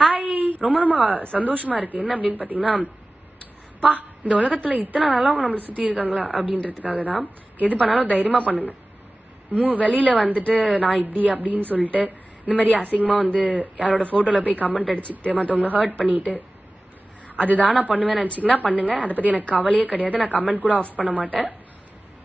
Hi, ரொம்ப ரொம்ப சந்தோஷமா இருக்கு. என்ன அப்படின்னு பாத்தீங்கன்னா, பா இந்த உலகத்துல இத்தனை நல்லவங்க நம்மளை சுத்தி இருக்காங்களா அப்படின்றதுக்காக தான். எது பண்ணாலும் தைரியமா பண்ணுங்க. வெளியில வந்துட்டு நான் இப்படி அப்படின்னு சொல்லிட்டு இந்த மாதிரி அசிங்கமா வந்து யாரோட போட்டோல போய் கமெண்ட் அடிச்சுக்கிட்டு மத்தவங்களை ஹர்ட் பண்ணிட்டு அதுதான் நான் பண்ணுவேன் நினைச்சீங்கன்னா பண்ணுங்க. அதை பத்தி எனக்கு கவலையே கிடையாது. நான் கமெண்ட் கூட ஆஃப் பண்ண மாட்டேன்.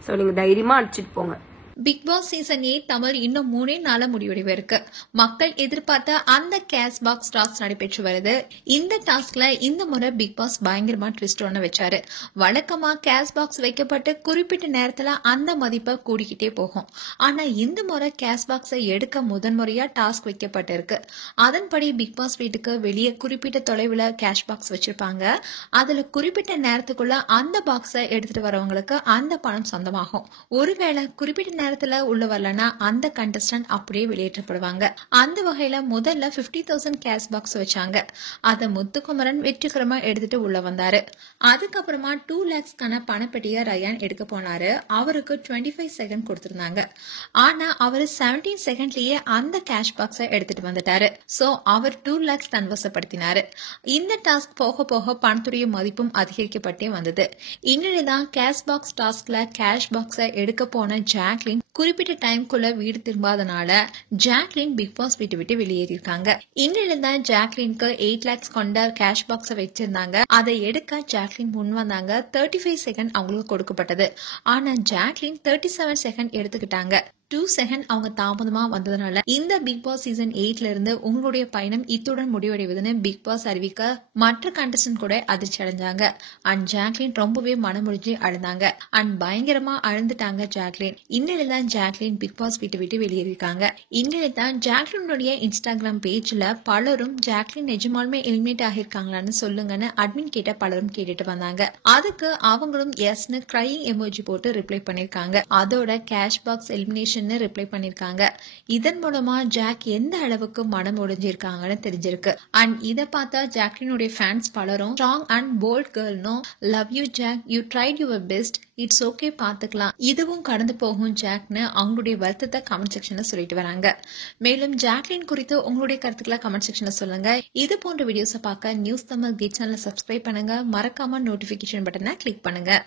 சோ நீங்க தைரியமா அடிச்சுட்டு போங்க. பிக் பாஸ் சீசன் 8 தமிழ் இன்னும் 3 நாள முடிவடைவு இருக்கு. மக்கள் எதிர்பார்த்த அந்த கேஷ் பாக்ஸ் டாஸ்க் நடைபெற்று வருது. இந்த டாஸ்க்ல இந்த முறை பிக் பாஸ் பயங்கரமா ட்விஸ்ட் ஒண்ணு வச்சாரு. வழக்கமா கேஷ் பாக்ஸ் வைக்கப்பட்டு குறிப்பிட்ட நேரத்துல அந்த மதிப்பை கூடிக்கிட்டே போகும். ஆனா இந்த முறை கேஷ் பாக்ஸை எடுக்க முதன்முறையா டாஸ்க் வைக்கப்பட்டிருக்கு. அதன்படி பிக் பாஸ் வீட்டுக்கு வெளியே குறிப்பிட்ட தொலைவுல கேஷ் பாக்ஸ் வச்சிருப்பாங்க. அதுல குறிப்பிட்ட நேரத்துக்குள்ள அந்த பாக்ஸை எடுத்துட்டு வரவங்களுக்கு அந்த பணம் சொந்தமாகும். ஒருவேளை குறிப்பிட்ட நேரத்துல உள்ள வரலனா அந்த கண்டஸ்டன்ட் அப்படியே வெளியேற்றப்படுவாங்க. அந்த வகையில முதல்ல 50,000 கேஷ் பாக்ஸ் வச்சாங்க. அத முத்துக்குமரன் வெற்றிகரமா எடுத்துட்டு உள்ள வந்தாரு. அதுக்கப்புறமா 2 lakhsக்கான பணப்பெட்டிய ரயான் எடுக்க போனாரு. அவருக்கு 25 செகண்ட் கொடுத்திருந்தாங்க. ஆனா அவர் 17 செகண்ட்லயே அந்த கேஷ் பாக்ஸை எடுத்துட்டு வந்துட்டாரு. சோ அவர் 2 lakhs தன்வசப்படுத்தினாரு. இந்த டாஸ்க் போக போக பணத்துடைய மதிப்பும் அதிகரிக்கப்பட்டே வந்தது. இந்நிலைதான் கேஷ் பாக்ஸ் டாஸ்க்ல கேஷ் பாக்ஸை எடுக்க போன ஜாக்லின் குறிப்பிட்ட டைம்குள்ள வீடு திரும்பாதனால ஜாக்லின் பிக் பாஸ் வீட்டை விட்டு வெளியேறியிருக்காங்க. இந்நிலைதான் ஜாக்லினுக்கு 8 lakhs கொண்ட கேஷ் பாக்ஸை வச்சிருந்தாங்க. அதை எடுக்க ஜாக்லின் முன் வந்தாங்க. 35 செகண்ட் அவங்களுக்கு கொடுக்கப்பட்டது. ஆனா ஜாக்லின் 37 செகண்ட் எடுத்துக்கிட்டாங்க. 2 செகண்ட் அவங்க தாமதமா வந்ததுனால இந்த பிக் பாஸ் சீசன் 8ல இருந்து உங்களுடைய பயணம் இத்துடன் முடிவடைவதுன்னு பிக் பாஸ் அறிவிக்க மற்ற கண்டஸ்டன்ட் கூட அதிர்ச்சி அடைஞ்சாங்க. அண்ட் ஜாக்லின் ரொம்பவே மனமுடிஞ்சு அழுந்தாங்க. அண்ட் பயங்கரமா அழுந்துட்டாங்க ஜாக்லின். இந்நிலைதான் ஜாக்லின் பிக் பாஸ் வீட்டை விட்டு வெளியேறிருக்காங்க. இந்நிலைதான் ஜாக்லினுடைய இன்ஸ்டாகிராம் பேஜ்ல பலரும் ஜாக்லின் நிஜமாலுமே எலிமினேட் ஆகிருக்காங்களான்னு சொல்லுங்கன்னு அட்மின் கேட்ட பலரும் கேட்டுட்டு வந்தாங்க. அதுக்கு அவங்களும் எஸ்னு கிரையிங் எமோஜி போட்டு ரிப்ளை பண்ணிருக்காங்க. அதோட கேஷ் பாக்ஸ் எலிமினேஷன் ரிப்ளை பண்ணிருக்காங்க. இதன் மூலமா ஜாக் எந்த அளவுக்கு மனம் ஒடிஞ்சிருக்காங்கன்னு தெரிஞ்சிருக்கு. அண்ட் இத பார்த்தா ஜாக்லினுடைய ஃபேன்ஸ் பலரும் strong and bold girl no, love you Jack, you tried your best, it's okay, பாத்துக்கலாம், இதுவும் கடந்து போகும் ஜாக்னு அவங்களுடைய வருத்தத்தை கமெண்ட் செக்ஷன்ல சொல்லிட்டு வராங்க. மேலும் ஜாக்லின் குறித்து உங்களுடைய கருத்துக்களை கமெண்ட் செக்ஷன்ல சொல்லுங்க. இது போன்ற வீடியோஸை பார்க்க நியூஸ் தமிழ் கீட் சேனலை சப்ஸ்கிரைப் பண்ணுங்க. மறக்காம நோட்டிபிகேஷன் பட்டனை கிளிக் பண்ணுங்க.